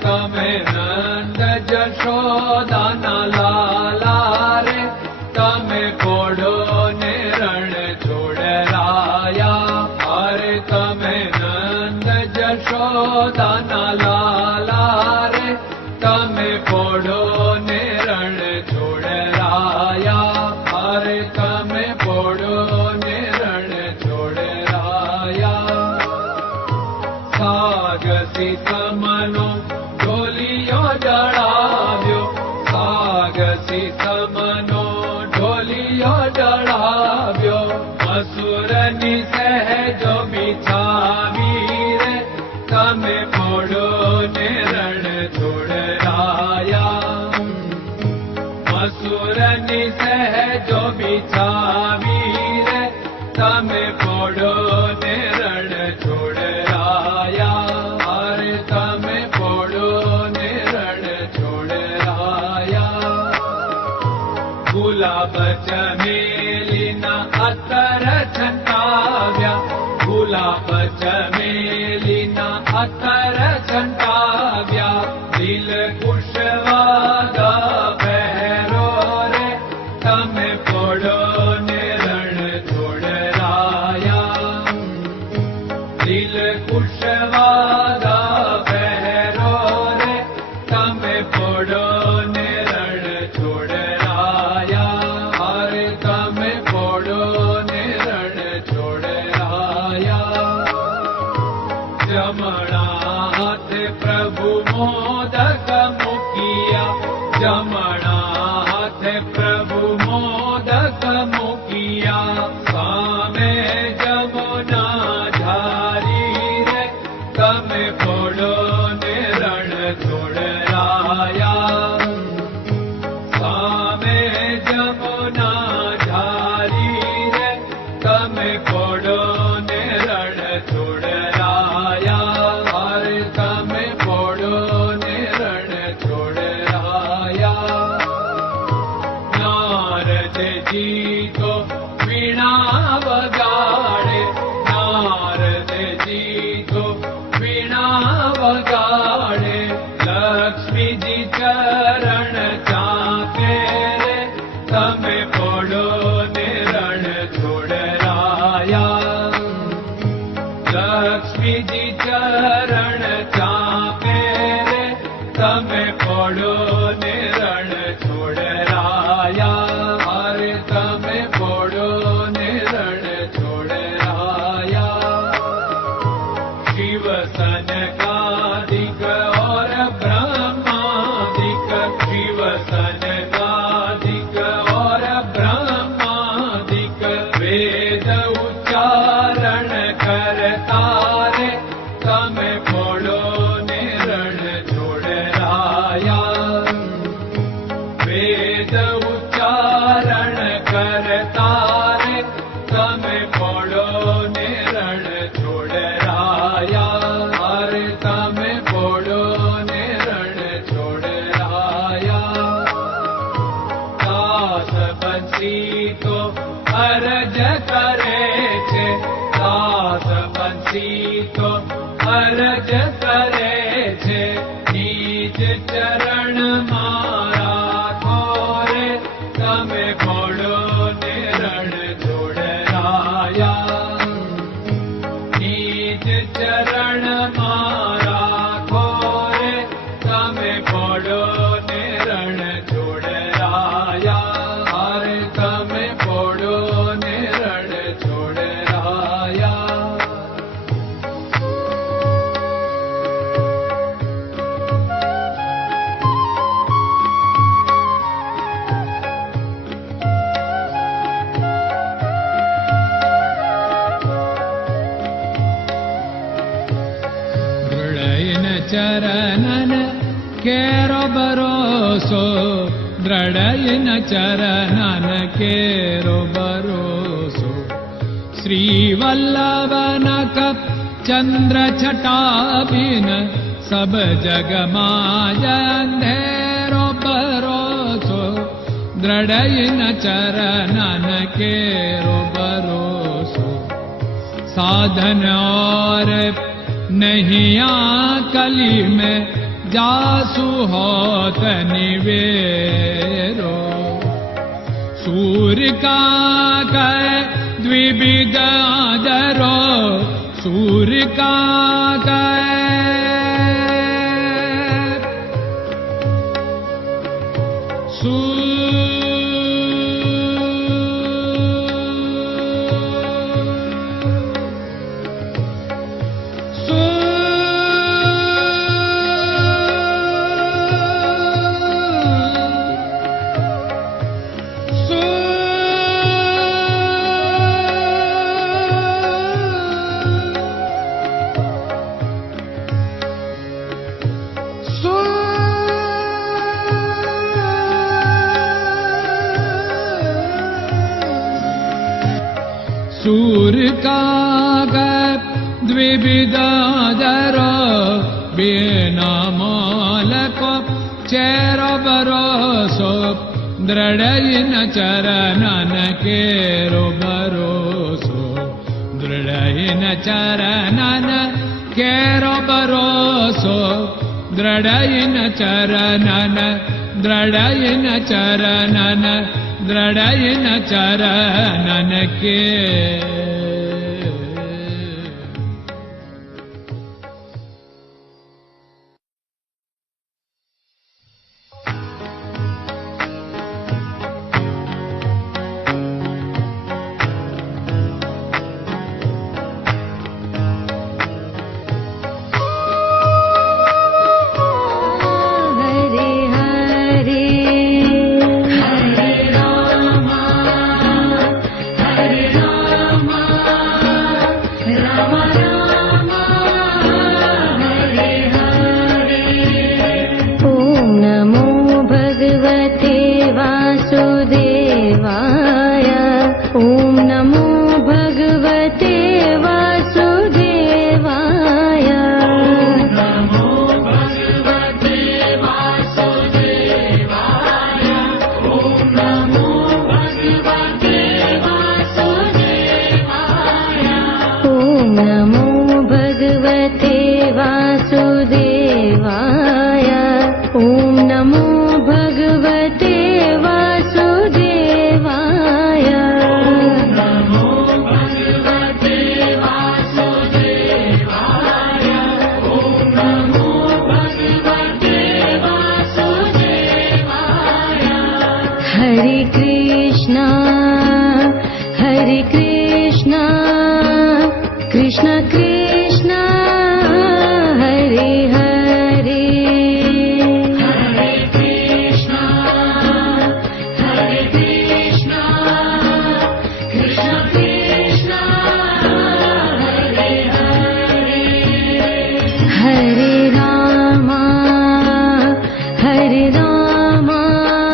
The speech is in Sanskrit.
તમે નંદ જશોદાના લાલા રે તમે કોડો ને રણ છોડરાયા અરે તમે નંદ જશોદાના લાલા રે તમે કોડો ને मनो ढोलियो चढ़ाव्यो ने रण छोड़ाया असुरनि सहजो बिछावी रे तमे पोड़ो ने रण अर जना व्या भुला पचमे जमणाथ प्रभु मोदक मुखिया। जमणाथ प्रभु मोदक मुखिया। मुख्यामे जमुना पडो में पड़ो छोड़ राया हर तम पड़ो छोड़ राया शिव का दिक और ब्रह्मा दिक તો અરજ કરે છે દાસ બંસી તો અરજ કરે चरणन केरो भरोसो दृढयिन चरणन केरो भरोसो श्रीवल्लभन कप चन्द्र छटाबिन सब जग माया अंधेरो भरोसो दृढयिन चरणन केरो भरोसो साधन और नहीं कली में जासु होत निवेरो। सूर्य का कह द्विविध आदरो। सूर्य का काग द्विविदादरो बिनामोलको चेरो दृढयिन चरणन केरो दृढयिन चरणन केरो भरोसो दृढयिन चरणन दृढयिन चरणन के Namah